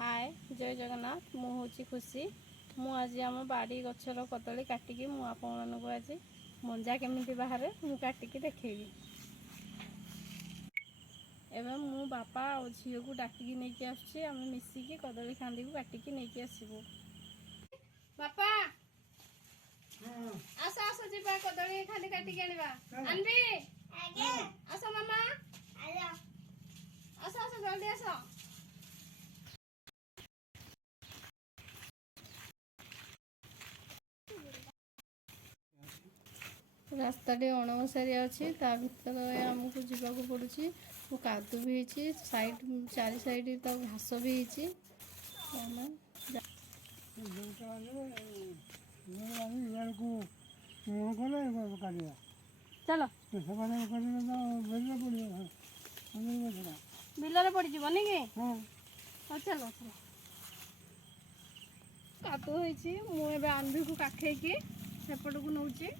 हाय जय जगन्नाथ मु हूँ खुशी मु आज आम बाड़ी गचर कदली काटिकी मु आपण आज मंजा केमिति बाहर मु काटिकी देखेबी। एवं मु बापा और झील को डाकिकी नहीं आसुची आम मिसिकी कदली खांदी को काटिकी नहीं आसबू। बापा आस आस जीवा कदली खांदी काटिकी आनिबा आनबी आस मामा आस आस जल्दी आस। रास्ताटी अणवसारिया अच्छी भर आमको जावाक पड़ुची कादू भी होती साइड चारि साइड तो घास भी होती चलो बिलरे पड़ जानी कि चलो कादू मुझे आंधी को काखे सेपट को नौची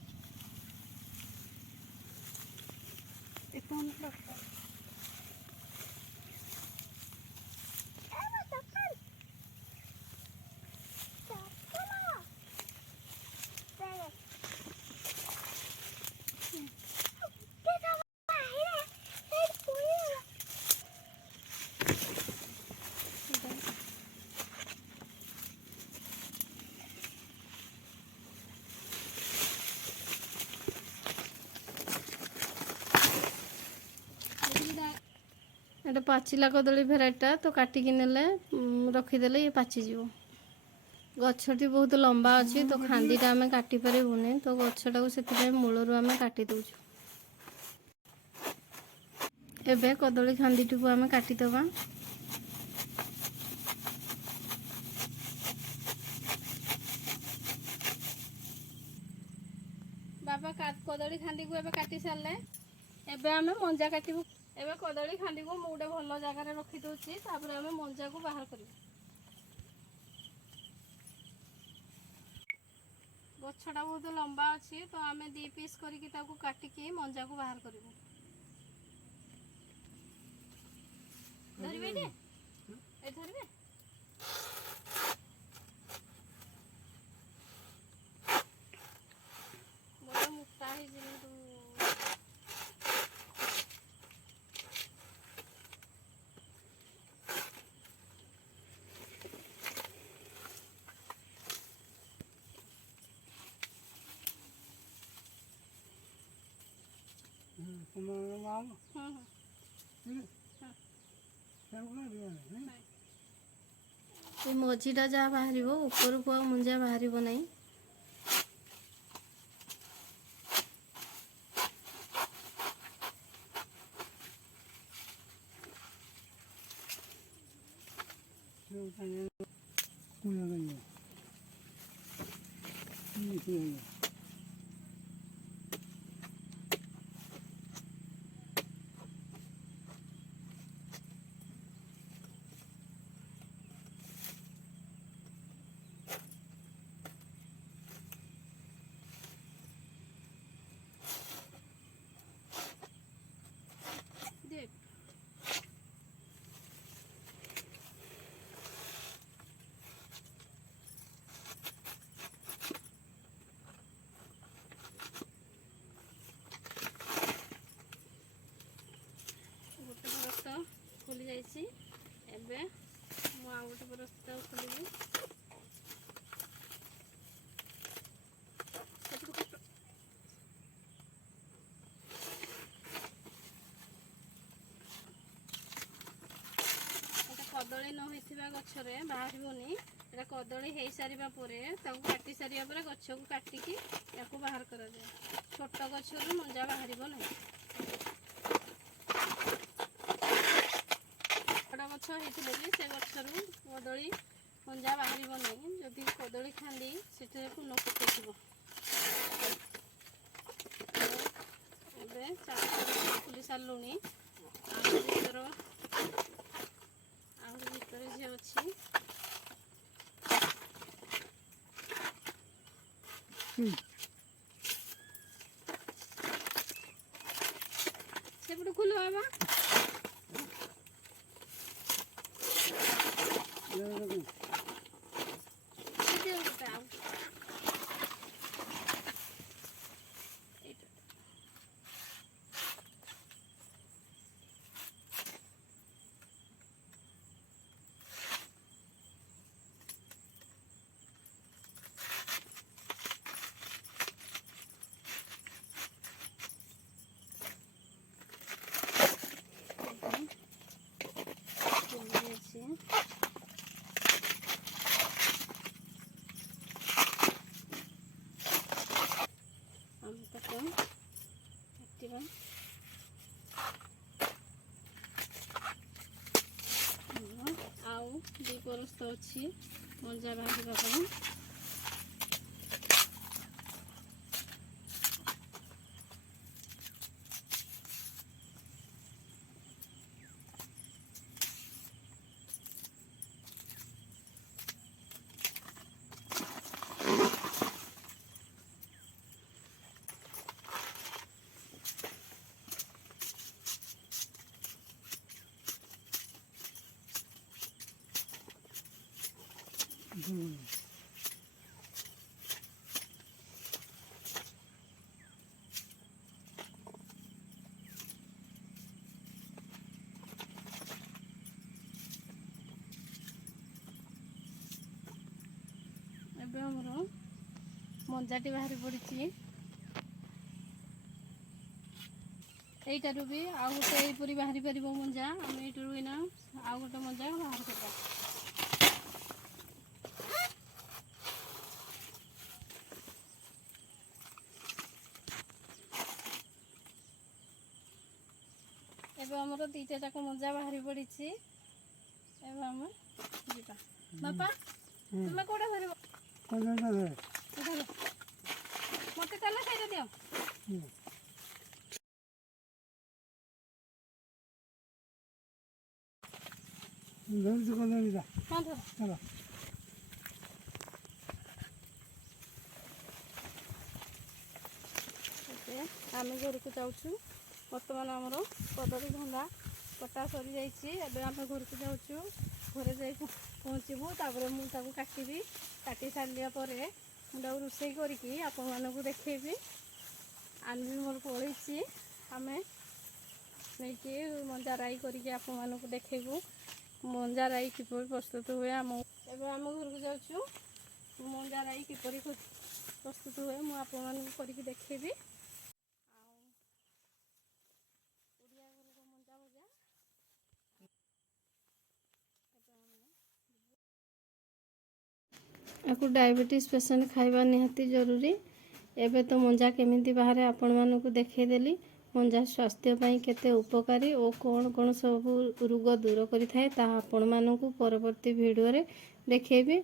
एटा पाचिला कदली भेराइटा तो काटिकी नेले रखीदेले ये पाचिज गछटी बहुत लंबा अच्छी तो खांदीटा आम काटी पारूनी तो गछटा से मूलरू आम काटी दौचु। एबे कदली खांदीटी को आम काटिदबा बाबा कदली खांदी को एबे काटी सारे एबे आम मंजा काटबू। एबे कदली खांदी को मुझे भल जगार रखी दूसरी तापर आम मंजा को बाहर कर गछटा बहुत लंबा अच्छी तो आम 2 पीस करके काटिकी मंजा को बाहर करूँ। धरबे धरबे बड़ा मोटा ही मझीटा जहाँ बाहर ऊपर को मुंजा बाहर ना खोली जाइए। एबे मु आ गोटे बरस्ता खोलि कदली न होइथिबा गछरे बाहरिबोनी एटा कदली हो सारा काटी सारा गछ को काटिकी या बाहर करा जाए छोट गछरू मंजा बाहर ना गछ होते भी से गचरू कदली मंजा बाहर ना जदि कदली खांदी से न पकड़ खुली सारूनी भर झी अच्छी सेपटू खुल बाबा ଦୁଇ ପରସ୍ତ ଅଛି ମଞ୍ଜା ବାହାରିବା ପାଇଁ। ଏବେ ଆମର ମଞ୍ଜାଟି ବାହାରି ପଡ଼ିଛି। ଏଇଟାରୁ ବି ଆଉ ଗୋଟେ ଏଇପରି ବାହାରି ପାରିବ ମଞ୍ଜା। ଆମେ ଏଇଟାରୁ ଏଇନା ଆଉ ଗୋଟେ ମଞ୍ଜା ବାହାର କରିବା। ଏବେ ଆମର ଦୁଇଟା ଯାକ ମଞ୍ଜା ବାହାରି ପଡ଼ିଛି। ଏବେ ଆମେ ଯିବା। ବାପା ତୁମେ କୋଉଟା ଧରିବ? ମୋତେ ତାହେଲେ ସେଇଟା ଦିଅ। ହଁ ଧର। ଆମେ ଘରକୁ ଯାଉଛୁ। ବର୍ତ୍ତମାନ ଆମର କଦଳୀ ଭଣ୍ଡା କଟା ସରିଯାଇଛି। ଏବେ ଆମେ ଘରକୁ ଯାଉଛୁ। ଘରେ ଯାଇ ପହଞ୍ଚିବୁ। ତାପରେ ମୁଁ ତାକୁ କାଟିବି। କାଟି ସାରିଲା ପରେ ମୁଁ ତାକୁ ରୋଷେଇ କରିକି ଆପଣମାନଙ୍କୁ ଦେଖେଇବି। ଆନବି ମୋର ପଳେଇଛି। ଆମେ ନେଇକି ମଞ୍ଜା ରାଇ କରିକି ଆପଣମାନଙ୍କୁ ଦେଖେଇବୁ। ମଞ୍ଜା ରାଇ କିପରି ପ୍ରସ୍ତୁତ ହୁଏ ଏବେ ଆମ ଘରକୁ ଯାଉଛୁ। ମଞ୍ଜା ରାଇ କିପରି ପ୍ରସ୍ତୁତ ହୁଏ ମୁଁ ଆପଣମାନଙ୍କୁ କରିକି ଦେଖେଇବି। ଆକୁ ଡାଇବେଟିସ୍ ପେସେଣ୍ଟ ଖାଇବା ନିହାତି ଜରୁରୀ। ଏବେ ତ ମଞ୍ଜା କେମିତି ବାହାରେ ଆପଣମାନଙ୍କୁ ଦେଖେଇଦେଲି। ମଞ୍ଜା ସ୍ୱାସ୍ଥ୍ୟ ପାଇଁ କେତେ ଉପକାରୀ ଓ କ'ଣ କ'ଣ ସବୁ ରୋଗ ଦୂର କରିଥାଏ ତାହା ଆପଣମାନଙ୍କୁ ପରବର୍ତ୍ତୀ ଭିଡ଼ିଓରେ ଦେଖେଇବି।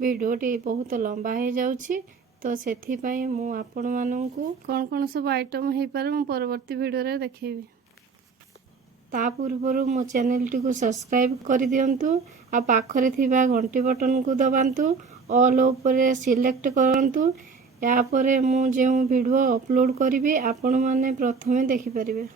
ଭିଡ଼ିଓଟି ବହୁତ ଲମ୍ବା ହେଇଯାଉଛି, ତ ସେଥିପାଇଁ ମୁଁ ଆପଣମାନଙ୍କୁ କ'ଣ କ'ଣ ସବୁ ଆଇଟମ୍ ହେଇପାରେ ମୁଁ ପରବର୍ତ୍ତୀ ଭିଡ଼ିଓରେ ଦେଖେଇବି। ତା ପୂର୍ବରୁ ମୋ ଚ୍ୟାନେଲଟିକୁ ସବସ୍କ୍ରାଇବ୍ କରିଦିଅନ୍ତୁ। ଆଉ ପାଖରେ ଥିବା ଘଣ୍ଟି ବଟନକୁ ଦବାନ୍ତୁ। ଅଲ୍ ଉପରେ ସିଲେକ୍ଟ କରନ୍ତୁ। ୟା ପରେ ମୁଁ ଯେଉଁ ଭିଡ଼ିଓ ଅପଲୋଡ଼ କରିବି ଆପଣମାନେ ପ୍ରଥମେ ଦେଖିପାରିବେ।